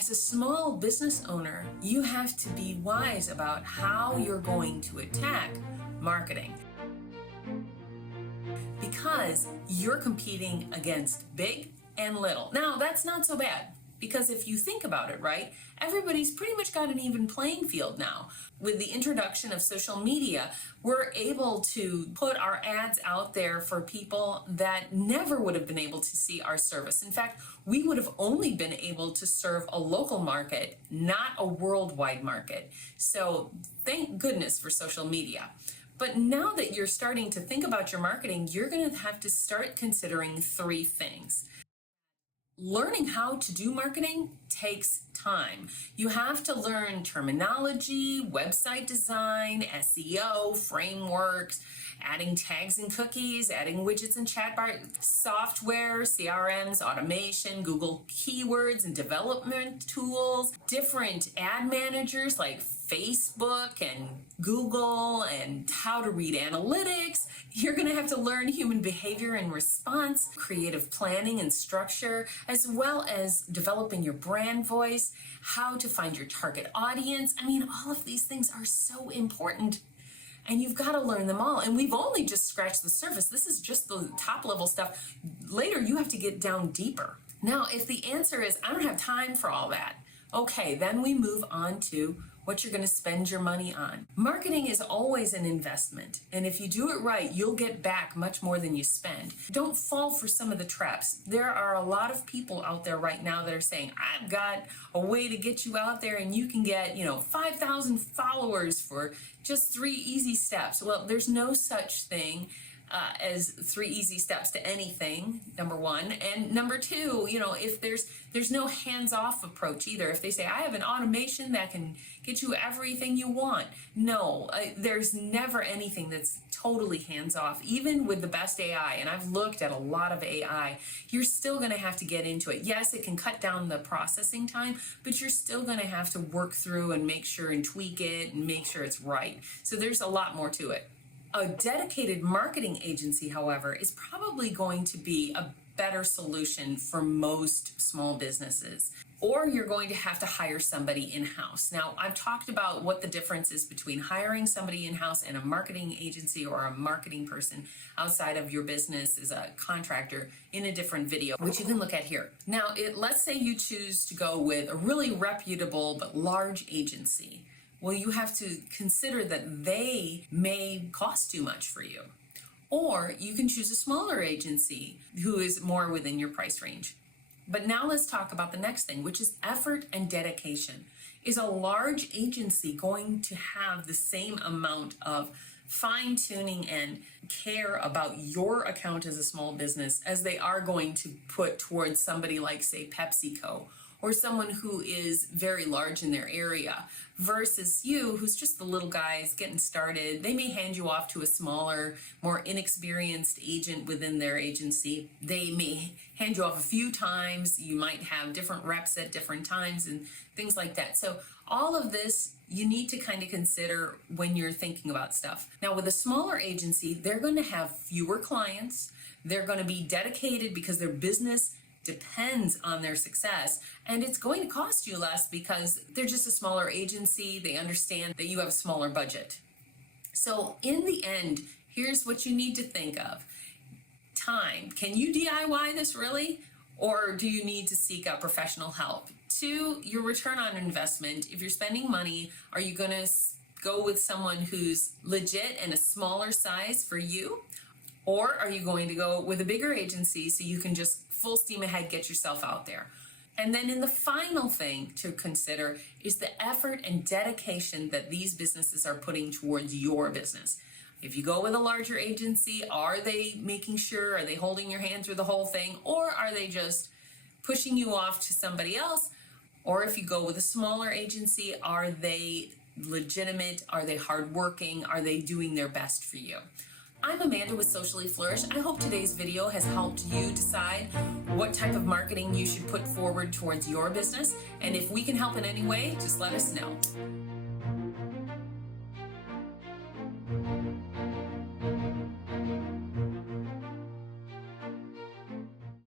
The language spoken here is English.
As a small business owner, you have to be wise about how you're going to attack marketing, because you're competing against big and little. Now, that's not so bad, because if you think about it, right, everybody's pretty much got an even playing field now. With the introduction of social media, we're able to put our ads out there for people that never would have been able to see our service. In fact, we would have only been able to serve a local market, not a worldwide market. So thank goodness for social media. But now that you're starting to think about your marketing, you're going to have to start considering three things. Learning how to do marketing takes time. You have to learn terminology, website design, SEO, frameworks, adding tags and cookies, adding widgets and chat bar software, CRMs, automation, Google keywords and development tools, different ad managers like Facebook and Google, and how to read analytics. You're going to have to learn human behavior and response, creative planning and structure, as well as developing your brand voice, how to find your target audience. I mean, all of these things are so important, and you've got to learn them all. And we've only just scratched the surface. This is just the top level stuff. Later, you have to get down deeper. Now, if the answer is, I don't have time for all that, okay, then we move on to what you're going to spend your money on. Marketing is always an investment, and if you do it right, you'll get back much more than you spend. Don't fall for some of the traps. There are a lot of people out there right now that are saying, I've got a way to get you out there and you can get, 5,000 followers for just 3 easy steps. Well, there's no such thing as 3 easy steps to anything, number one. And number two, if there's no hands-off approach either. If they say, I have an automation that can get you everything you want. No, there's never anything that's totally hands-off, even with the best AI. And I've looked at a lot of AI. You're still going to have to get into it. Yes, it can cut down the processing time, but you're still going to have to work through and make sure and tweak it and make sure it's right. So there's a lot more to it. A dedicated marketing agency, however, is probably going to be a better solution for most small businesses. Or you're going to have to hire somebody in-house. Now, I've talked about what the difference is between hiring somebody in-house and a marketing agency or a marketing person outside of your business as a contractor in a different video, which you can look at here. Now, let's say you choose to go with a really reputable but large agency. Well, you have to consider that they may cost too much for you. Or you can choose a smaller agency who is more within your price range. But now let's talk about the next thing, which is effort and dedication. Is a large agency going to have the same amount of fine-tuning and care about your account as a small business as they are going to put towards somebody like, say, PepsiCo, or someone who is very large in their area, versus you, who's just the little guys getting started? They may hand you off to a smaller, more inexperienced agent within their agency. They may hand you off a few times. You might have different reps at different times and things like that. So all of this you need to kind of consider when you're thinking about stuff. Now, with a smaller agency, they're going to have fewer clients. They're going to be dedicated because their business depends on their success, and it's going to cost you less because they're just a smaller agency. They understand that you have a smaller budget. So in the end, here's what you need to think of. Time. Can you DIY this really? Or do you need to seek out professional help? 2, your return on investment. If you're spending money, are you going to go with someone who's legit and a smaller size for you? Or are you going to go with a bigger agency so you can just full steam ahead, get yourself out there? And then in the final thing to consider is the effort and dedication that these businesses are putting towards your business. If you go with a larger agency, are they making sure, are they holding your hand through the whole thing? Or are they just pushing you off to somebody else? Or if you go with a smaller agency, are they legitimate? Are they hardworking? Are they doing their best for you? I'm Amanda with Socially Flourish. I hope today's video has helped you decide what type of marketing you should put forward towards your business. And if we can help in any way, just let us know.